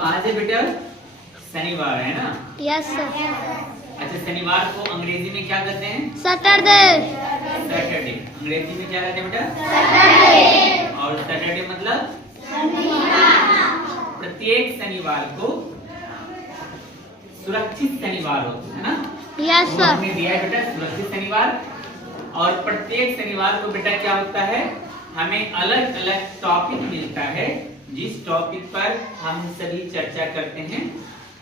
आज है बेटा शनिवार, है ना? Yes sir. अच्छा, शनिवार को अंग्रेजी में क्या कहते हैं? सैटरडे। सैटरडे अंग्रेजी में क्या कहते हैं बेटा? सैटरडे। और सैटरडे मतलब प्रत्येक शनिवार को सुरक्षित शनिवार होता है ना? Yes sir. हमने दिया है बेटा सुरक्षित शनिवार। और प्रत्येक शनिवार को बेटा क्या होता है, हमें अलग अलग टॉपिक मिलता है, जिस टॉपिक पर हम सभी चर्चा करते हैं,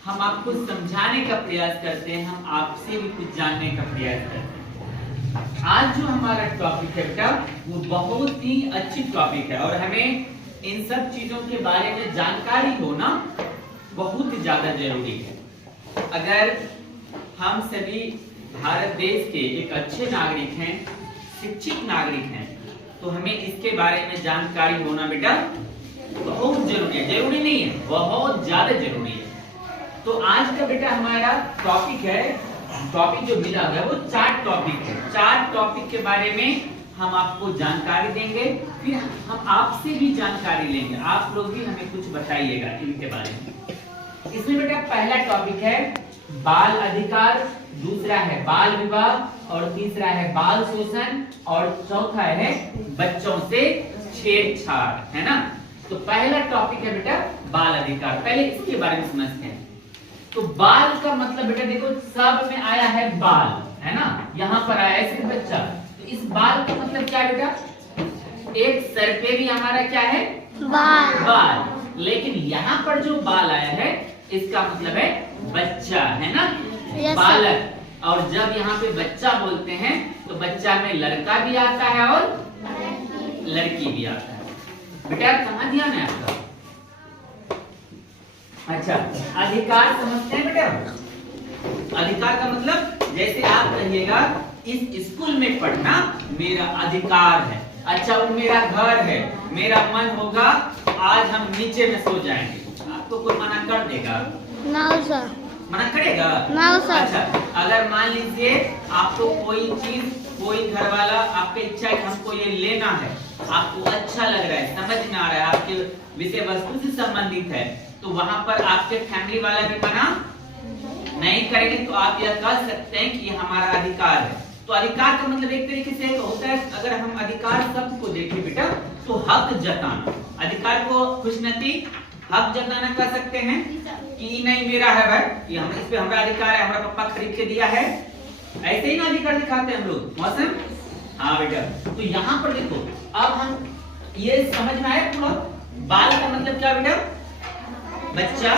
हम आपको समझाने का प्रयास करते हैं, हम आपसे भी कुछ जानने का प्रयास करते हैं। आज जो हमारा टॉपिक है बेटा वो बहुत ही अच्छी टॉपिक है और हमें इन सब चीजों के बारे में जानकारी होना बहुत ही ज्यादा जरूरी है। अगर हम सभी भारत देश के एक अच्छे नागरिक हैं, शिक्षित नागरिक हैं, तो हमें इसके बारे में जानकारी होना बेटा बहुत जरूरी है। जरूरी नहीं है, बहुत ज्यादा जरूरी है। तो आज का बेटा हमारा टॉपिक है, टॉपिक जो मिला है वो 4 टॉपिक है। 4 टॉपिक के बारे में हम आपको जानकारी देंगे, फिर हम आपसे भी जानकारी लेंगे, आप लोग भी हमें कुछ बताइएगा इनके बारे में। इसमें बेटा पहला टॉपिक है बाल अधिकार, दूसरा है बाल विवाह और तीसरा है बाल शोषण और चौथा है बच्चों से छेड़छाड़, है ना? तो पहला टॉपिक है बेटा बाल अधिकार। पहले इसके बारे में समझते हैं। तो बाल का मतलब बेटा देखो सब में आया है बाल, है ना? यहाँ पर आया है सिर्फ बच्चा। तो इस बाल का मतलब क्या है बेटा? एक सर पे भी हमारा क्या है? बाल। लेकिन यहाँ पर जो बाल आया है इसका मतलब है बच्चा, है ना? बालक। और जब यहाँ पे बच्चा बोलते हैं तो बच्चा में लड़का भी आता है और लड़की भी आता है। बेटा कहाँ ध्यान है आपका? अच्छा, अधिकार समझते हैं बेटा? अधिकार का मतलब जैसे आप कहिएगा इस स्कूल में पढ़ना मेरा अधिकार है। अच्छा, वो मेरा घर है, मेरा मन होगा आज हम नीचे में सो जाएंगे, आपको कोई मना कर देगा? No sir. मना करेगा? No sir. अच्छा, अगर मान लीजिए आपको कोई चीज, कोई घर वाला आपकी इच्छा है कि हमको ये लेना है, आपको अच्छा लग रहा है, समझ में आ रहा है, आपके विषय वस्तु से संबंधित है, तो वहां पर आपके फैमिली वाला भी मना नहीं करेंगे, तो आप यह कह सकते हैं कि ये हमारा अधिकार है। तो अधिकार का मतलब एक तरीके से होता है, अगर हम अधिकार शब्द को देखें बेटा तो हक जताना। अधिकार को खुशनती हक जताना कह सकते हैं कि नहीं मेरा है भाई, ये हम इस पे हमारा अधिकार है, हमारा पापा खरीद के दिया है, ऐसे ही ना अधिकार दिखाते हैं हम लोग मौसम। हाँ बेटा, तो यहाँ पर देखो अब हम ये समझ में आया पूरा। बाल का मतलब क्या बेटा? बच्चा।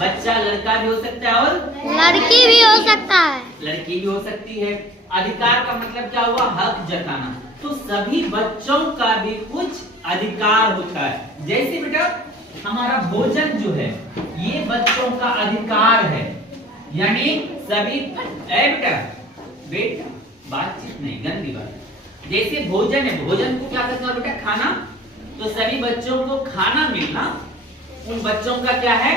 बच्चा लड़का भी हो सकता है और लड़की भी हो सकता है। लड़की भी हो सकती है। अधिकार का मतलब क्या हुआ? हक जताना। तो सभी बच्चों का भी कुछ अधिकार होता है। जैसे बेटा हमारा भोजन जो है ये बच्चों का अधिकार है, यानी सभी बेटा बातचीत नहीं, गंदी बात। जैसे भोजन है, भोजन को क्या कहते हैं बेटा? खाना। तो सभी बच्चों को खाना मिलना उन बच्चों का क्या है?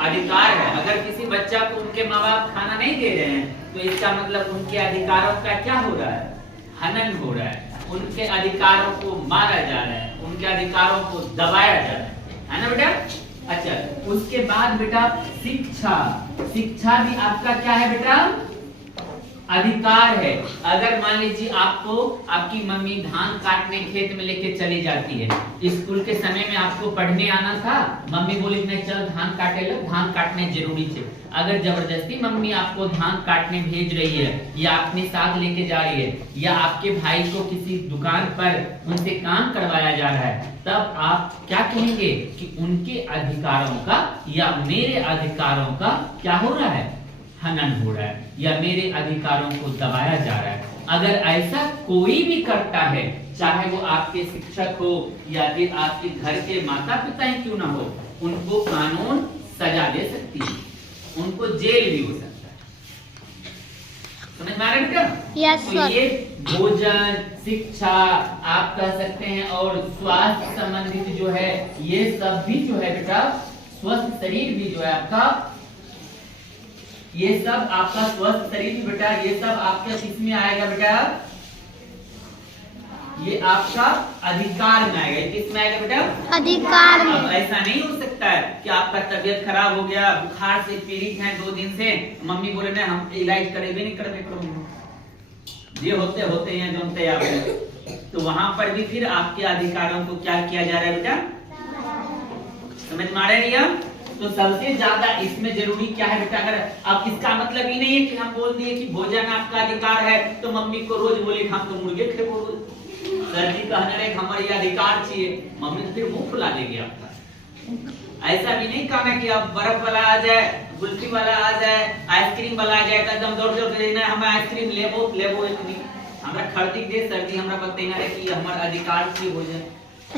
अधिकार है। अगर किसी बच्चा को उनके माँ बाप खाना नहीं दे रहे हैं तो इसका मतलब उनके अधिकारों का क्या हो रहा है? हनन हो रहा है, उनके अधिकारों को मारा जा रहा है, उनके अधिकारों को दबाया जा रहा है ना बेटा? अच्छा, उसके बाद बेटा शिक्षा। शिक्षा भी आपका क्या है बेटा? अधिकार है। अगर मान लीजिए आपको आपकी मम्मी धान काटने खेत में लेके चली जाती है, स्कूल के समय में आपको पढ़ने आना था, मम्मी बोली नहीं चल धान काटे लो, धान काटने जरूरी है। अगर जबरदस्ती मम्मी आपको धान काटने भेज रही है या अपने साथ लेके जा रही है या आपके भाई को किसी दुकान पर उनसे काम करवाया जा रहा है, तब आप क्या कहेंगे कि उनके अधिकारों का या मेरे अधिकारों का क्या हो रहा है? हनन हो रहा है या मेरे अधिकारों को दबाया जा रहा है। अगर ऐसा कोई भी करता है, चाहे वो आपके शिक्षक हो या फिर आपके घर के माता पिता ही क्यों ना हो, उनको कानून सजा दे सकती है, उनको जेल भी हो सकता है। समझ में आ रहा है बेटा? यस तो सर। ये भोजन, शिक्षा आप कह सकते हैं और स्वास्थ्य संबंधित जो है ये सब भी जो है बेटा, स्वस्थ शरीर भी जो है आपका, ये सब आपका स्वस्थ शरीर बेटा, ये सब आपका किसमें आएगा बेटा? ये आपका अधिकार में आएगा। किस में आएगा बेटा? अधिकार में। अब ऐसा नहीं हो सकता है कि आपका तबीयत खराब हो गया, बुखार से पीड़ित हैं 2 दिन से, मम्मी बोले ना हम इलाज करेंगे नहीं करने करो, ये होते हैं जानते हैं आप। तो वहां पर भी फिर आपके अधिकारों को क्या किया जा रहा है बेटा? समझ में आ रहा है? तो सबसे ज्यादा इसमें जरूरी क्या है बेटा? अगर अब इसका मतलब ये नहीं है कि हम बोल दिए कि भोजन आपका अधिकार है तो मम्मी को रोज बोले हम तो मुर्गे खेबो, सर जी कहने रहे हमारे ये अधिकार चाहिए, मम्मी तो फिर मुंह फुला देगी आपका। ऐसा भी नहीं कहना कि अब बर्फ वाला आ जाए, कुल्फी वाला आ जाए, आइसक्रीम वाला आ जाए तो एकदम दौड़ दौड़ देना हमें आइसक्रीम लेबो लेबो, हमरा खरीद दे सर्दी हमरा बताना है कि हमारा अधिकार चाहिए भोजन।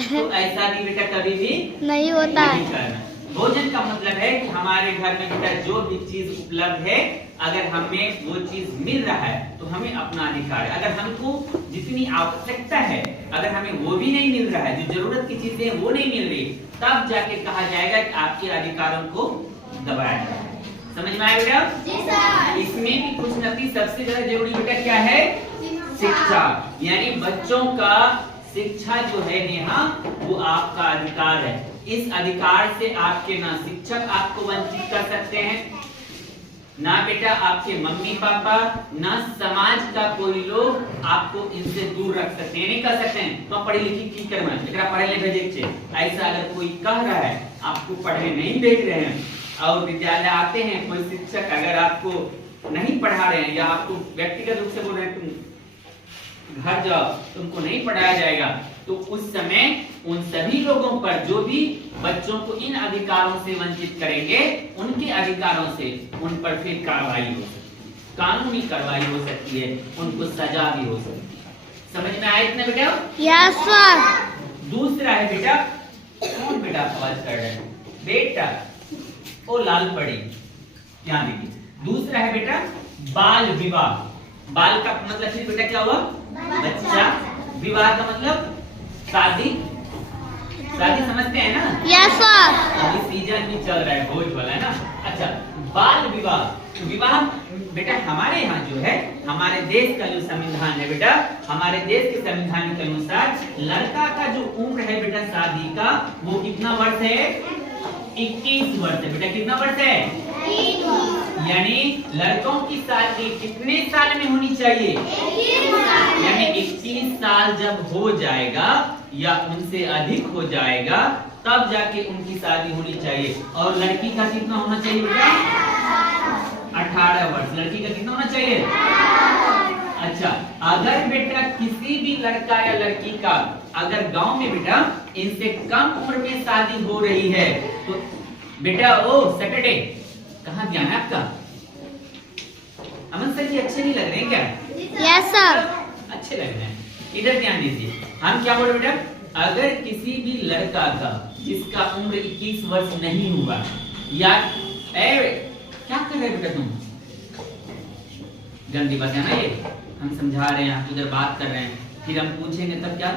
तो ऐसा भी बेटा कभी भी नहीं होता नहीं है। करना। भोजन का मतलब है कि हमारे घर में बेटा जो भी चीज उपलब्ध है, अगर हमें वो चीज मिल रहा है तो हमें अपना अधिकार है। अगर हमको जितनी आवश्यकता है अगर हमें वो भी नहीं मिल रहा है, जो जरूरत की चीजें वो नहीं मिल रही, तब जाके कहा जाएगा कि आपके अधिकारों को दबाया जाए। समझ में आया बेटा? जी सर। इसमें भी कुछ न कुछ सबसे ज्यादा जरूरी बेटा क्या है? शिक्षा। यानी बच्चों का शिक्षा जो है नेहा वो आपका अधिकार है। इस अधिकार से आपके ना शिक्षक आपको वंचित कर सकते हैं, ना बेटा आपके मम्मी पापा, ना समाज का कोई लोग आपको इनसे दूर रख सकते हैं। नहीं कर सकते हैं तो पढ़ी लिखी की करना, लेकिन पढ़े ले भेजे। ऐसा अगर कोई कह रहा है आपको पढ़ने नहीं भेज रहे हैं और विद्यालय आते हैं कोई शिक्षक अगर आपको नहीं पढ़ा रहे हैं या आपको व्यक्तिगत रूप से बोल रहे हैं तुम घर जाओ तुमको नहीं पढ़ाया जाएगा, तो उस समय उन सभी लोगों पर जो भी बच्चों को इन अधिकारों से वंचित करेंगे, उनके अधिकारों से उन पर फिर कार्रवाई हो सकती है, कानूनी कार्रवाई हो सकती है, उनको सजा भी हो सकती है। समझ में आया इतना बेटा? Yes sir. दूसरा है बेटा, कौन बेटा आवाज कर रहे हैं? बेटा ओ लाल पड़ी, ध्यान दीजिए। दूसरा है बेटा बाल विवाह। बाल का मतलब फिर बेटा क्या हुआ? बच्चा। विवाह का मतलब शादी। शादी समझते हैं ना? Yes sir. अभी सीजन भी चल रहा है भोज वाला है ना। अच्छा, बाल विवाह। तो विवाह बेटा हमारे यहाँ जो है, हमारे देश का जो संविधान है बेटा, हमारे देश के संविधान के अनुसार लड़का का जो उम्र है बेटा शादी का, वो कितना वर्ष है? 21 वर्ष है बेटा। कितना वर्ष है? यानी लड़कों की शादी कितने साल में होनी चाहिए? यानी 21 साल जब हो जाएगा या उनसे अधिक हो जाएगा तब जाके उनकी शादी होनी चाहिए। और लड़की का कितना होना चाहिए बेटा? 18 वर्ष। लड़की का कितना होना चाहिए? अच्छा, अगर बेटा किसी भी लड़का या लड़की का अगर गांव में बेटा इनसे कम उम्र में शादी हो रही है तो बेटा ओ सैटरडे कहाँ ध्यान है आपका? अमन सर जी अच्छे नहीं लग रहे हैं क्या? Yes sir. अच्छे लग रहे हैं, इधर ध्यान दीजिए। हम क्या बोल रहे बेटा? अगर किसी भी लड़का का जिसका उम्र 21 वर्ष नहीं हुआ या क्या कर रहे बेटा तुम? गंदी बात है ना ये, हम समझा रहे हैं, आप उधर बात कर रहे हैं, फिर हम पूछेंगे तब क्या?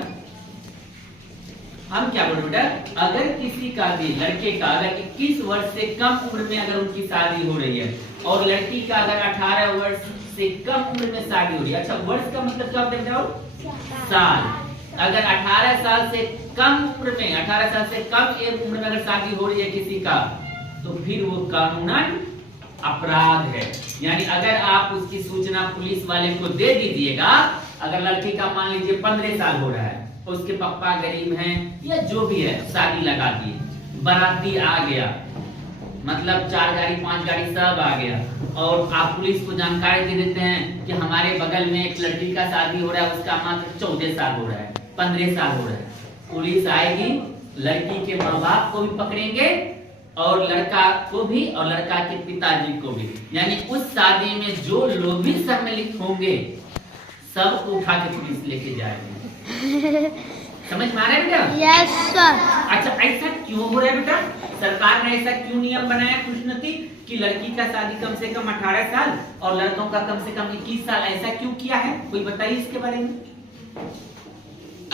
हम क्या बोल रहे बेटा? अगर किसी का भी लड़के का अगर 21 वर्ष से कम उम्र में अगर उनकी शादी हो रही है और लड़की का अगर 18 वर्ष से कम उम्र में शादी हो रही है। अच्छा, वर्ष का मतलब क्या होता है बेटा? साल। अगर 18 साल से कम उम्र में 18 साल से कम उम्र में अगर शादी हो रही है किसी का, तो फिर वो कानूनन अपराध है। यानी अगर आप उसकी सूचना पुलिस वाले को दे दीजिएगा, अगर लड़की का मान लीजिए 15 साल हो रहा है, उसके पापा गरीब हैं या जो भी है, शादी लगा दी, बाराती आ गया, मतलब 4 गाड़ी 5 गाड़ी सब आ गया, और आप पुलिस को जानकारी दे देते हैं कि हमारे बगल में एक लड़की का शादी हो रहा है, उसका मात्र 14 साल हो रहा है, 15 साल हो रहा है। पुलिस आएगी, लड़की के माँ बाप को भी पकड़ेंगे और लड़का को भी और लड़का के पिताजी को भी। यानी उस शादी में जो लोग भी सम्मिलित होंगे सबको उठा के पुलिस लेके जाएंगे। समझ में आ रहा है बेटा? Yes sir. अच्छा, ऐसा क्यों हो रहा है बेटा? सरकार ने ऐसा क्यों नियम बनाया कृष्णति कि लड़की का शादी कम से कम 18 साल और लड़कों का कम से कम 21 साल, ऐसा क्यों किया है? कोई बताइए इसके बारे में,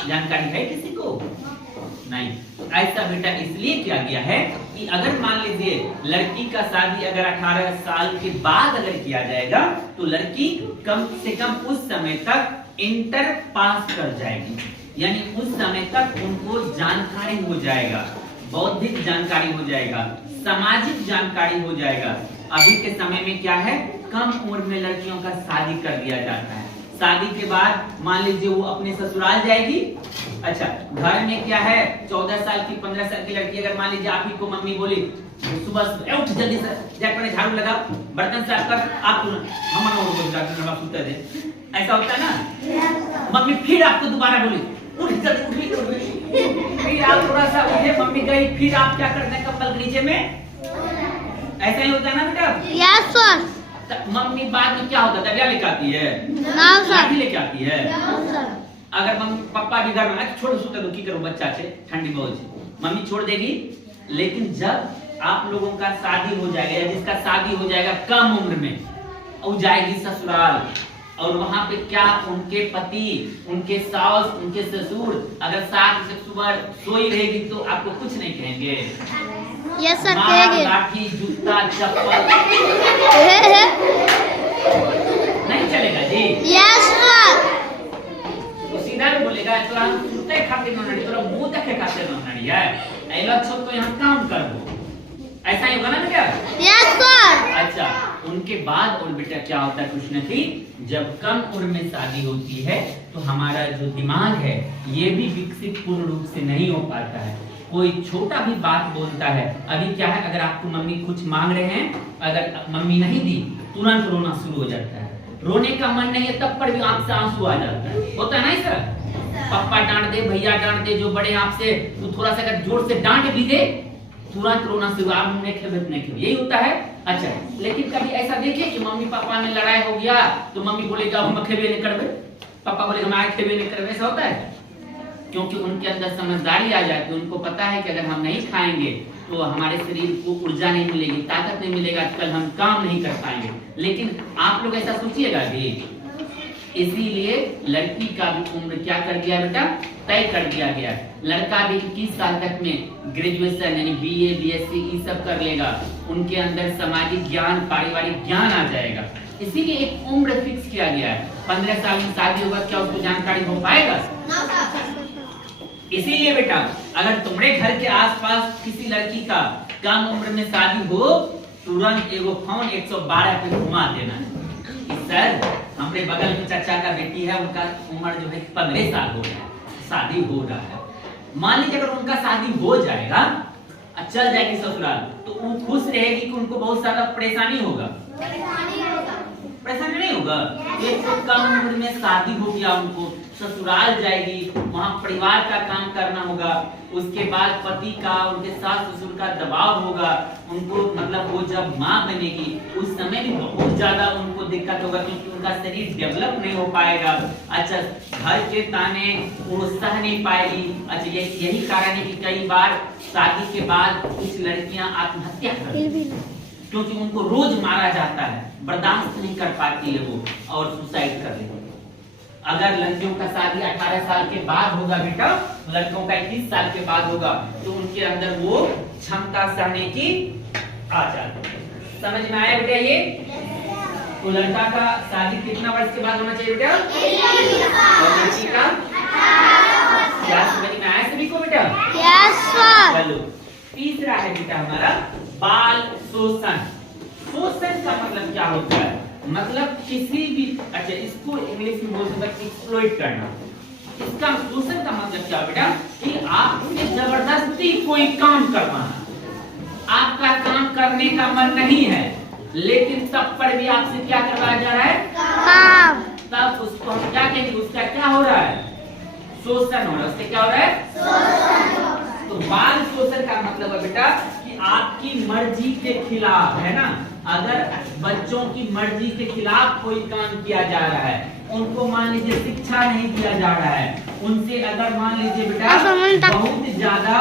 जानकारी है किसी को? नहीं। ऐसा बेटा इसलिए किया गया है कि अगर मान लीजिए लड़की का शादी अगर 18 साल के बाद अगर किया जाएगा तो लड़की कम से कम उस समय तक इंटर पास कर जाएगी, यानी उस समय तक उनको जानकारी हो जाएगा, बौद्धिक जानकारी हो जाएगा, सामाजिक जानकारी हो जाएगा। अभी के समय में क्या है, कम उम्र में लड़कियों का शादी कर दिया जाता है। शादी के बाद मान लीजिए वो अपने ससुराल जाएगी। अच्छा, घर में क्या है, 14 साल की 15 साल की लड़की अगर मान लीजिए आप ही को मम्मी बोली सुबह उठ जल्दी से जाकर झाड़ू लगा, बर्तन साफ कर, आप हम दे, ऐसा होता है ना। मम्मी फिर आपको दोबारा बोली उठ जल्दी, फिर आप थोड़ा सा उठे, मम्मी गई, फिर आप क्या करते हैं कंबल के नीचे में, ऐसा ही होता है ना बेटा। Yes sir. मम्मी बाद में क्या होता है, दबिया लेके आती है, लाठी लेके आती है। अगर मम्मी पापा भी घर में छोड़ सुते तो की करो, बच्चा से ठंडी बहुत मम्मी छोड़ देगी। लेकिन जब आप लोगों का शादी हो जाएगा, या जिसका शादी हो जाएगा कम उम्र में, वो जाएगी ससुराल, और वहां पे क्या उनके पति, उनके सास, उनके ससुर अगर साथ से सुबह सोई रहेगी तो आपको कुछ नहीं कहेंगे। यस सर, कहेंगे। लाठी, जूता, चप्पल नहीं चलेगा जी। Yes sir. तो सीधा भी बोलेगा तोरा सुते खातिर नोनड़ी, तोरा मुंह देखे खातिर नोनड़ी है, ऐला छो तो यहाँ काम कर दो, ऐसा ही होगा ना बेटा। Yes sir. अच्छा, उनके बाद और बेटा क्या होता है कृष्ण की, जब कम उम्र में शादी होती है तो हमारा जो दिमाग है ये भी विकसित पूर्ण रूप से नहीं हो पाता है। कोई छोटा भी बात बोलता है, अभी क्या है, अगर आपको मम्मी कुछ मांग रहे हैं, अगर मम्मी नहीं दी तुरंत रोना शुरू हो जाता है, रोने का मन नहीं है तब पर भी आंख से आंसू आ जाता है, होता है ना सर। पापा डांट दे, भैया डांट दे, जो बड़े आपसे, तो थोड़ा सा अगर जोर से डांट भी दे तुरंत रोना शुरू, आप नहीं खेबे नहीं खेबे, यही होता है। अच्छा, लेकिन कभी ऐसा देखिए कि मम्मी पापा में लड़ाई हो गया तो मम्मी बोलेगा हम खेबे नहीं करबे, पापा बोलेगा हम आज खेबे नहीं करबे, ऐसा होता है। क्योंकि उनके अंदर समझदारी आ जाती है, उनको पता है कि अगर हम नहीं खाएंगे तो हमारे शरीर को ऊर्जा नहीं मिलेगी, ताकत नहीं मिलेगा, कल हम काम नहीं कर पाएंगे। लेकिन आप लोग ऐसा सोचिएगा भी, इसीलिए लड़की का भी उम्र क्या कर दिया बेटा, तय कर दिया गया। लड़का भी 21 साल तक में ग्रेजुएशन यानी बीए, बीएससी ये सब कर लेगा, उनके अंदर सामाजिक ज्ञान, पारिवारिक ज्ञान आ जाएगा। इसीलिए एक उम्र फिक्स किया गया है। 15 साल में शादी होगा, क्या उसको जानकारी हो पाएगा? इसीलिए बेटा अगर तुम्हारे घर के आसपास किसी लड़की का कम उम्र में शादी हो, तुरंत एगो फोन 112 पे घुमा देना। सर हमारे बगल में चाचा का बेटी है, उनका उम्र जो है 15 साल हो गया, शादी हो रहा है। मान लीजिए अगर उनका शादी हो जाएगा, चल जाएगी ससुराल, तो वो खुश रहेगी कि उनको बहुत ज्यादा परेशानी होगा? परेशानी नहीं होगा। एक तो कम उम्र में शादी हो गया, उनको ससुराल जाएगी, वहाँ परिवार का काम करना होगा, उसके बाद पति का, उनके सास ससुर का दबाव होगा, उनको मतलब वो जब माँ बनेगी उस समय भी बहुत ज्यादा उनको दिक्कत होगा, क्योंकि उनका शरीर डेवलप नहीं हो पाएगा। अच्छा, घर के ताने वो सह नहीं पाएगी। अच्छा, यही कारण है कि कई बार शादी के बाद कुछ लड़कियां आत्महत्या करती हैं, क्योंकि उनको रोज मारा जाता है, बर्दाश्त नहीं कर पाती है वो, और सुसाइड कर लेती है। अगर लड़कियों का शादी 18 साल के बाद होगा बेटा, लड़कों का 21 साल के बाद होगा, तो उनके अंदर वो क्षमता सहने की आ जाती है। समझ में आया बेटा? ये तो लड़का का शादी कितना वर्ष के बाद होना चाहिए बेटा? और लड़की का? क्या समझ में आया सभी को बेटा? Yes sir. चलो, तीसरा है बेटा हमारा बाल शोषण। शोषण का मतलब क्या होता है? मतलब किसी भी, अच्छा इसको इंग्लिश में बोल सकते हैं एक्सप्लॉइट करना। इसका शोषण का मतलब क्या बेटा? कि आपसे जबरदस्ती कोई काम करवाना, आपका काम करने का मन नहीं है, लेकिन तब पर भी आपसे क्या करवाया जा रहा है? काम। तब उसको हम क्या कहेंगे? उसका क्या हो रहा है? शोषण हो रहा है। उससे क्या हो रहा है? शोषण। तो बाल शोषण का मतलब है बेटा कि आपकी मर्जी के खिलाफ, है ना, अगर बच्चों की मर्जी के खिलाफ कोई काम किया जा रहा है, उनको मान लीजिए शिक्षा नहीं दिया जा रहा है, उनसे अगर मान लीजिए बेटा बहुत ज्यादा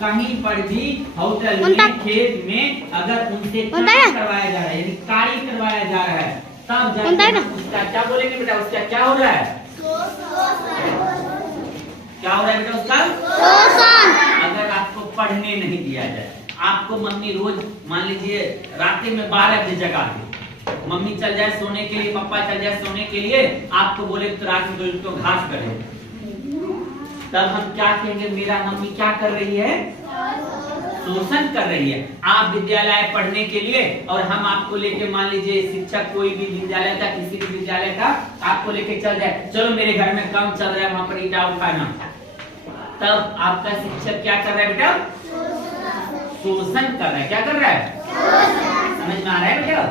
कहीं पर भी होटल में, खेत में अगर उनसे काम करवाया जा रहा है, यानी कार्य करवाया जा रहा है, तब जाकर उसका क्या बोलेंगे बेटा? उसका क्या हो रहा है? क्या हो रहा है बेटा? उसका शोषण। अगर आपको पढ़ने नहीं दिया जाए, आपको मम्मी रोज मान लीजिए रात में 12 बजे जगा दे, मम्मी चल जाए सोने के लिए, पापा चल जाए सोने के लिए, आपको बोले तो रात में तो घास करे, तब हम क्या कहेंगे? मेरा मम्मी क्या कर रही है? शोषण कर रही है। आप विद्यालय पढ़ने के लिए और हम आपको लेके, मान लीजिए शिक्षक कोई भी विद्यालय का, किसी भी विद्यालय का आपको लेके चल जाए, चलो मेरे घर में काम चल रहा है, वहां पर ईंटा उठाना, तब आपका शिक्षक क्या कर रहा है बेटा? शोषण कर रहा है। क्या कर रहा है? समझ में आ रहा है बेटा?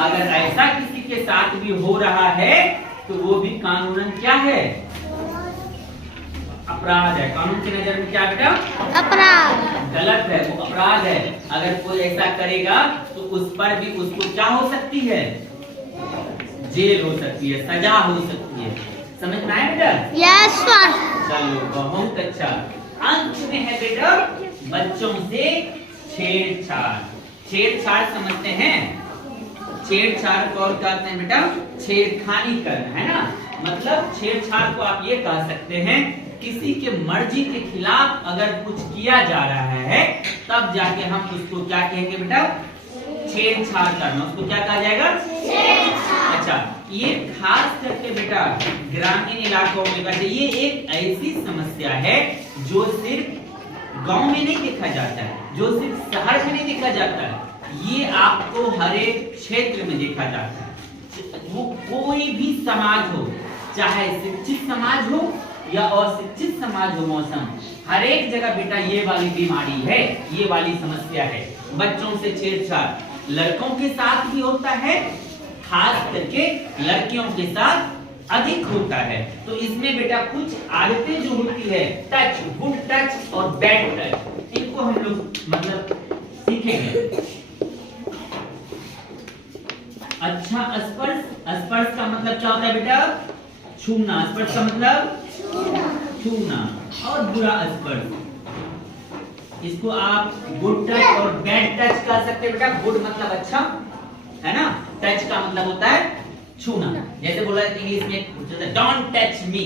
अगर ऐसा किसी के साथ भी हो रहा है तो वो भी कानूनन क्या है? अपराध है। कानून की नजर में क्या बेटा? अपराध, गलत है, वो अपराध है। अगर कोई ऐसा करेगा तो उस पर भी उसको क्या हो सकती है? जेल हो सकती है, सजा हो सकती है। समझ में आया बेटा? Yes sir. चलो बहुत अच्छा। अंत में है बेटा बच्चों से छेड़छाड़। छेड़छाड़ समझते हैं? छेड़छाड़ को और कहते हैं बेटा छेड़खानी करना, है ना? मतलब छेड़छाड़ को आप ये कह सकते हैं किसी के मर्जी के खिलाफ अगर कुछ किया जा रहा है तब जाके हम उसको क्या कहेंगे बेटा? छेड़छाड़ करना। उसको क्या कहा जाएगा? अच्छा, ये खास करके बेटा ग्रामीण इलाकों में वैसे ये एक ऐसी समस्या है जो सिर्फ गांव में नहीं देखा जाता है, जो सिर्फ शहर में नहीं देखा जाता है, ये आपको हर एक क्षेत्र में देखा जाता है। वो कोई भी समाज हो, चाहे शिक्षित समाज हो या अशिक्षित समाज हो, मौसम हर एक जगह बेटा ये वाली बीमारी है, ये वाली समस्या है। बच्चों से छेड़छाड़ लड़कों के साथ भी होता है, खास करके लड़कियों के साथ अधिक होता है। तो इसमें बेटा कुछ आदतें जो होती है, टच, गुड टच और बैड टच, इनको हम लोग मतलब सीखेंगे। अच्छा स्पर्श, स्पर्श का मतलब क्या होता है बेटा? छूना। स्पर्श का मतलब छूना। और बुरा स्पर्श, इसको आप गुड टच और बैड टच कह सकते हैं बेटा। गुड मतलब अच्छा, है ना? टच का मतलब होता है छूना। जैसे बोला इंग्लिश में डोंट टच मी,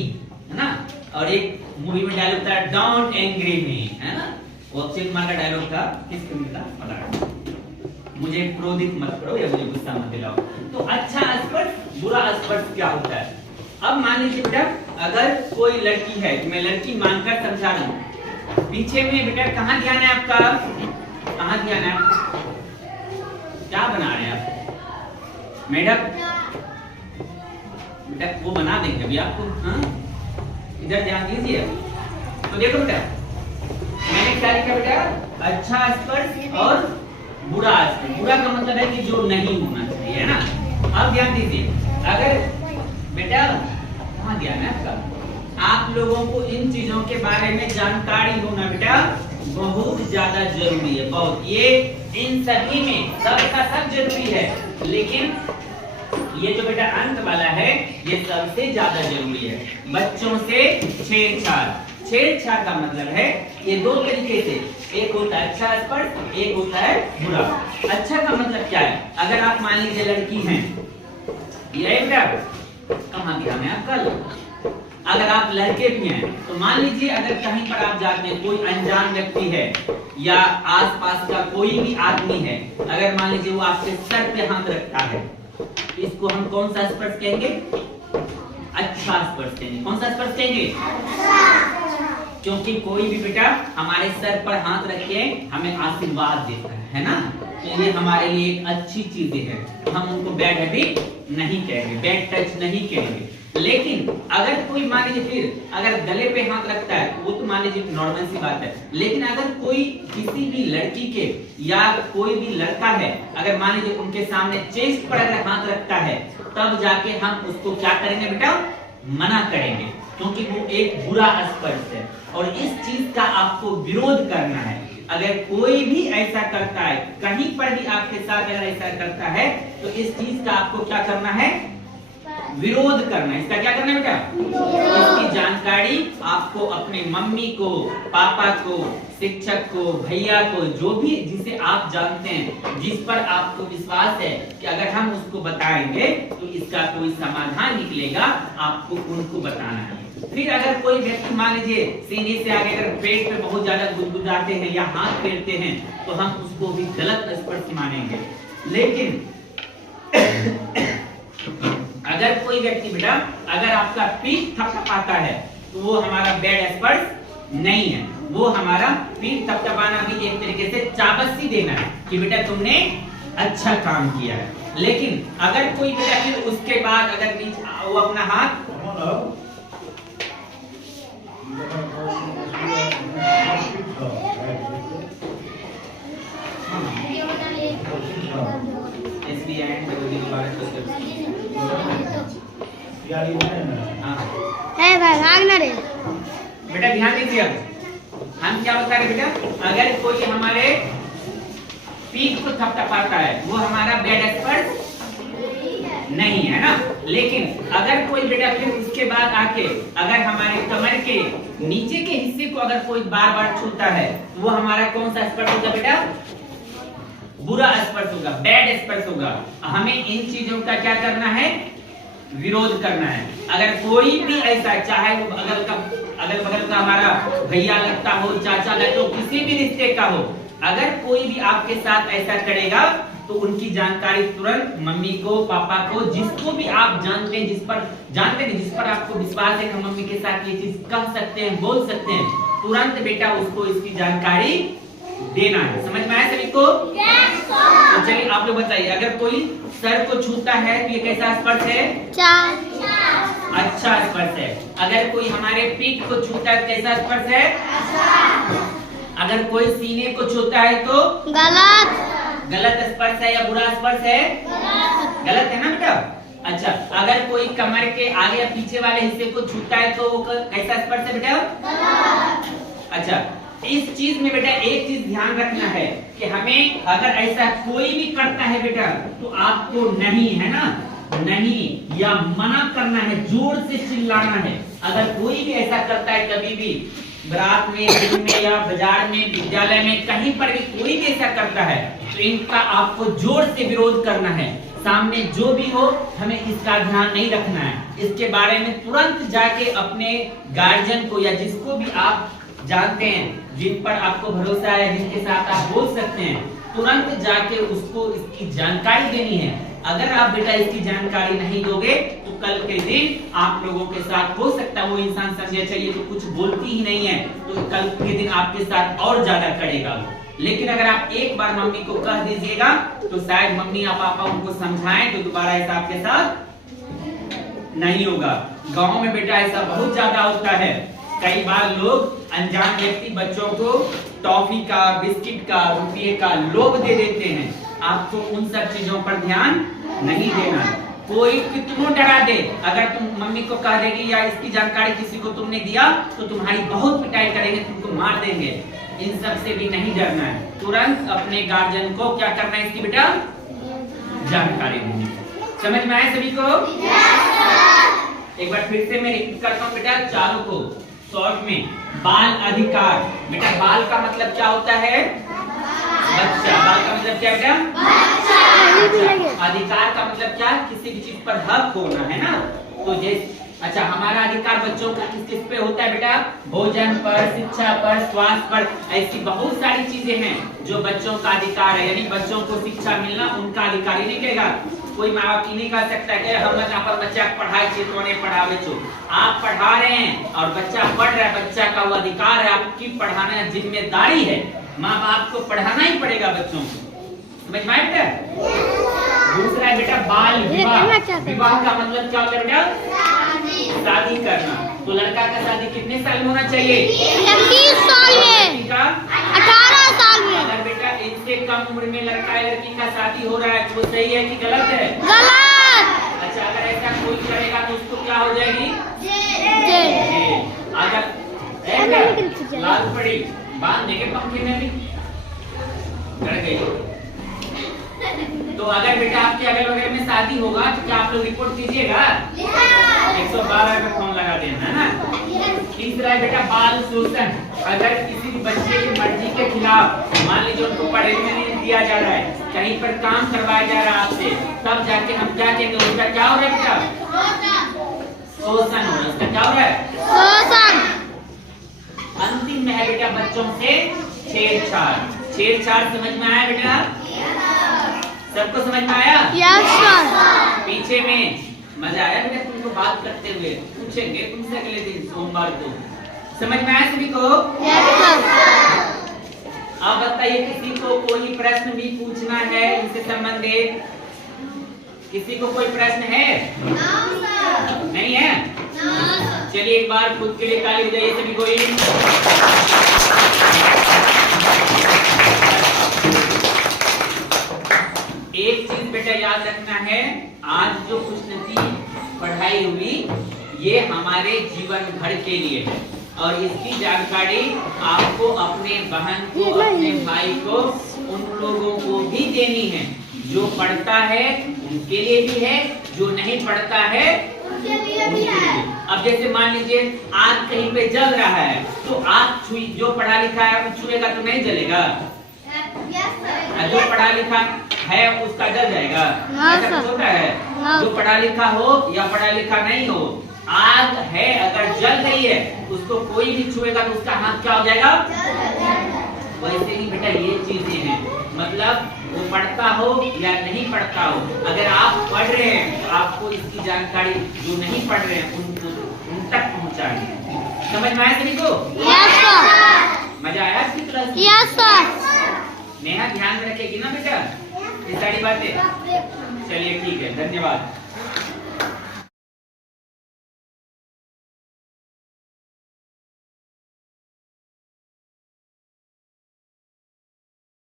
है ना? और एक मूवी में डायलॉग था डोंट एंग्री मी, है ना? वो अक्षय कुमार का डायलॉग था, किस फिल्म का पता है? मुझे क्रोधित मत करो या मुझे गुस्सा मत दिलाओ। तो अच्छा स्पर्श, बुरा स्पर्श क्या होता है? अब मान लीजिए बेटा अगर कोई लड़की है, मैं लड़की मानकर समझा रहा हूं, पीछे में बेटा कहाँ ध्यान है आपका? कहाँ ध्यान है? क्या बना रहे हैं आप मैडम? बेटा वो बना देंगे अभी आपको। हाँ, इधर ध्यान दीजिए। तो देखो बेटा मैंने क्या लिखा बेटा? अच्छा स्पर्श और बुरा स्पर्श। बुरा का मतलब है कि जो नहीं होना चाहिए, है ना? अब ध्यान दीजिए, अगर बेटा कहाँ ध्यान है आपका? आप लोगों को इन चीजों के बारे में जानकारी होना बेटा बहुत ज्यादा जरूरी है, बहुत। ये इन सभी में सबका सब जरूरी है, लेकिन ये जो बेटा अंत वाला है ये सबसे ज्यादा जरूरी है। बच्चों से छेड़छाड़। छेड़छाड़ का मतलब है ये दो तरीके से, एक होता है अच्छा स्पर्श, एक होता है बुरा। अच्छा का मतलब क्या है? अगर आप मान लीजिए लड़की हैं, ये बेटा कहाँ गया मैं आपका? अगर आप लड़के भी हैं तो मान लीजिए अगर कहीं पर आप जाते हैं, कोई अनजान व्यक्ति है या आसपास का कोई भी आदमी है, अगर मान लीजिए वो आपके सर पे हाथ रखता है, इसको हम कौन सा स्पर्श कहेंगे? अच्छा स्पर्श कहेंगे। कौन सा स्पर्श कहेंगे? क्योंकि कोई भी बेटा हमारे सर पर हाथ रख के हमें आशीर्वाद देता है ना? तो ये हमारे लिए एक अच्छी चीजें है, तो हम उनको बैड हैबिट नहीं कहेंगे, बैड टच नहीं कहेंगे। लेकिन अगर कोई मान लीजिए फिर अगर गले पे हाथ रखता है, वो तो मान लीजिए नॉर्मल सी बात है, लेकिन अगर कोई किसी भी लड़की के या कोई भी लड़का है, अगर मान लीजिए उनके सामने चेस्ट पर अगर हाथ रखता है, तब जाके हम उसको क्या करेंगे बेटा? मना करेंगे, क्योंकि वो एक बुरा स्पर्श है और इस चीज का आपको विरोध करना है। अगर कोई भी ऐसा करता है, कहीं पर भी आपके साथ अगर ऐसा करता है, तो इस चीज का आपको क्या करना है? विरोध करना है। इसका क्या करना है बेटा? इसकी जानकारी आपको अपने मम्मी को, पापा को, शिक्षक को, भैया को, जो भी जिसे आप जानते हैं, जिस पर आपको विश्वास है कि अगर हम उसको बताएंगे तो इसका कोई समाधान निकलेगा, आपको उनको बताना है। फिर अगर कोई व्यक्ति मान लीजिए सीने से आगे अगर पेट पे बहुत ज्यादा गुदगुदाते हैं या हाथ फेरते हैं, तो हम उसको भी गलत स्पर्श मानेंगे। लेकिन अगर कोई व्यक्ति बेटा अगर आपका पीठ थपथपाता है तो वो हमारा बैड स्पर्श नहीं है, वो हमारा पीठ थपथपाना भी एक तरीके से चाबस्सी देना है कि बेटा तुमने अच्छा काम किया है। लेकिन अगर कोई बेटा फिर उसके बाद अगर वो अपना हाथ है भाई भागना रे। बेटा ध्यान दीजिए, अब हम क्या बता रहे बेटा, अगर कोई हमारे पीठ को थपथपाता है वो हमारा बैड स्पर्श नहीं है ना। लेकिन अगर कोई बेटा फिर उसके बाद आके अगर हमारे कमर के नीचे के हिस्से को अगर कोई बार बार छूता है वो हमारा कौन सा स्पर्श होगा बेटा, बुरा स्पर्श होगा, बैड स्पर्श होगा। हमें इन चीजों का क्या करना है, विरोध करना है। अगर कोई भी ऐसा, चाहे वो अगल बगल का हमारा भैया लगता हो, चाचा लगता हो, किसी भी रिश्ते का हो, अगर कोई भी आपके साथ ऐसा करेगा तो उनकी जानकारी तुरंत मम्मी को, पापा को, जिसको भी आप जानते हैं, जिस पर आपको विश्वास है कि मम्मी के साथ ये चीज कह सकते हैं, बोल सकते हैं, तुरंत बेटा उसको इसकी जानकारी देना है। समझ में आया सभी को? तो चलिए आप लोग बताइए, अगर कोई सर को छूता है तो ये कैसा स्पर्श है? अच्छा स्पर्श है। अगर कोई हमारे पीठ को छूता है तो कैसा स्पर्श है? अगर कोई सीने को छूता है तो गलत स्पर्श है या बुरा स्पर्श है? गलत है ना बेटा। अच्छा, अगर कोई कमर के आगे या पीछे वाले हिस्से को छूता है तो वो कैसा स्पर्श है बेटा? अच्छा, इस चीज में बेटा एक चीज ध्यान रखना है कि हमें अगर ऐसा कोई भी करता है बेटा तो आपको नहीं, है ना, नहीं या मना करना है, जोर से चिल्लाना है। अगर कोई भी ऐसा करता है कभी भी, रात में, दिन में या बाजार में, विद्यालय में, कहीं पर भी कोई भी ऐसा करता है तो इनका आपको जोर से विरोध करना है। सामने जो भी हो हमें इसका ध्यान नहीं रखना है। इसके बारे में तुरंत जाके अपने गार्जियन को या जिसको भी आप जानते हैं, जिन पर आपको भरोसा है, जिनके साथ आप बोल सकते हैं, तुरंत जाके उसको इसकी जानकारी देनी है। अगर आप बेटा इसकी जानकारी नहीं दोगे तो कल के दिन आप लोगों के साथ हो सकता है वो इंसान समझे चाहिए तो कुछ बोलती ही नहीं है, तो कल के दिन आपके साथ और ज्यादा करेगा। लेकिन अगर आप एक बार मम्मी को कह दीजिएगा तो शायद मम्मी या पापा उनको समझाएं तो दोबारा ऐसा आपके साथ नहीं होगा। गाँव में बेटा ऐसा बहुत ज्यादा होता है। कई बार लोग अनजान व्यक्ति बच्चों को टॉफी का, बिस्किट का, रुपये का लोभ दे देते हैं। आपको उन सब चीजों पर ध्यान नहीं देना। कोई कितनों डरा दे, अगर तुम मम्मी को कह देगी या इसकी जानकारी किसी को तुमने दिया तो तुम्हारी बहुत पिटाई करेंगे, तुमको मार देंगे। इन सब से भी नहीं डरना है। तुरंत अपने गार्जियन को क्या करना है, इसकी बेटा जानकारी देनी। समझ में आया सभी को? एक बार फिर से मैं रिपीट करता हूँ बेटा चारों को शॉर्ट में। बाल अधिकार, बेटा बाल का मतलब क्या होता है? बच्चा। बाल का मतलब क्या बेटा? बच्चा। अधिकार का मतलब क्या? किसी भी चीज पर हक होना, है ना। तो जैसे अच्छा, हमारा अधिकार बच्चों का किस किस पे होता है बेटा? भोजन पर, शिक्षा पर, स्वास्थ्य पर। ऐसी बहुत सारी चीजें हैं जो बच्चों का अधिकार है, यानी बच्चों को शिक्षा मिलना उनका अधिकार ही नहीं कहेगा। कोई माँ बाप नहीं कह सकता कि हम यहाँ पर बच्चा पढ़ाई छे तो नहीं पढ़ावे छो। आप पढ़ा रहे हैं और बच्चा पढ़ रहा है, बच्चा का वो अधिकार है, आपकी पढ़ाना जिम्मेदारी है। माँ बाप को पढ़ाना ही पड़ेगा बच्चों को। समझ में आया बेटा? दूसरा है बेटा बाल विवाह। विवाह का मतलब क्या होता है बेटा? शादी करना। तो लड़का का शादी कितने साल में होना चाहिए? 20 साल में, 18 साल में। अगर बेटा इनसे कम उम्र में लड़का या लड़की का शादी हो रहा है तो वो सही है कि गलत है? गलत। अच्छा, अगर ऐसा कोई करेगा तो उसको क्या हो जाएगी? अगर लाल पड़ी बांध देंगे पंखे में भी गड़ गई। तो अगर बेटा आपके अगल बगल में शादी होगा तो क्या आप लोग रिपोर्ट कीजिएगा? 112 पे फोन लगा देना, है ना। तीसरा है बेटा बाल शोषण। अगर किसी भी बच्चे की मर्जी के खिलाफ, मान लीजिए उनको पढ़ने नहीं दिया जा रहा है, कहीं पर काम करवाया जा रहा है आपसे, तब जाके हम क्या कहेंगे? उसका क्या हो रहा है बेटा? शोषण हो रहा है। उसका क्या हो रहा है? शोषण। अंतिम में है बेटा बच्चों से छेड़छाड़। छेड़छाड़ समझ में आया बेटा? सबको समझ में आया? Yes sir. पीछे में मजा आया बेटा तुमको बात करते हुए? पूछेंगे तुमसे अगले दिन सोमवार को। समझ में आया सभी को? Yes sir. अब बताइए किसी को कोई प्रश्न भी पूछना है इनसे संबंधित? किसी को कोई प्रश्न है? नहीं है? चलिए एक बार खुद के लिए ताली बजाइए सभी कोई। एक चीज बेटा याद रखना है, आज जो प्रश्न पढ़ाई हुई ये हमारे जीवन भर के लिए है और इसकी जानकारी आपको अपने बहन को, अपने भाई को, उन लोगों को भी देनी है। जो पढ़ता है उनके लिए भी है, जो नहीं पढ़ता है उनके लिए भी है। अब जैसे मान लीजिए आग कहीं पे जल रहा है तो आग जो पढ़ा लिखा है वो छुएगा तो नहीं जलेगा, जो पढ़ा लिखा है उसका जल जाएगा। ऐसा कुछ होता है? जो पढ़ा लिखा हो या पढ़ा लिखा नहीं हो, आग है अगर जल रही है उसको कोई भी छुएगा तो उसका हाथ क्या हो जाएगा? वैसे ही बेटा ये चीजें हैं, मतलब वो पढ़ता हो या नहीं पढ़ता हो, अगर आप पढ़ रहे हैं तो आपको इसकी जानकारी जो नहीं पढ़ रहे हैं उनको उन तक पहुंचानी। समझ में आया सभी को? Yes sir. मजा आया इसकी क्लास? Yes sir. नेहा ध्यान रखेगी ना बेटा ये सारी बातें? चलिए ठीक है, धन्यवाद।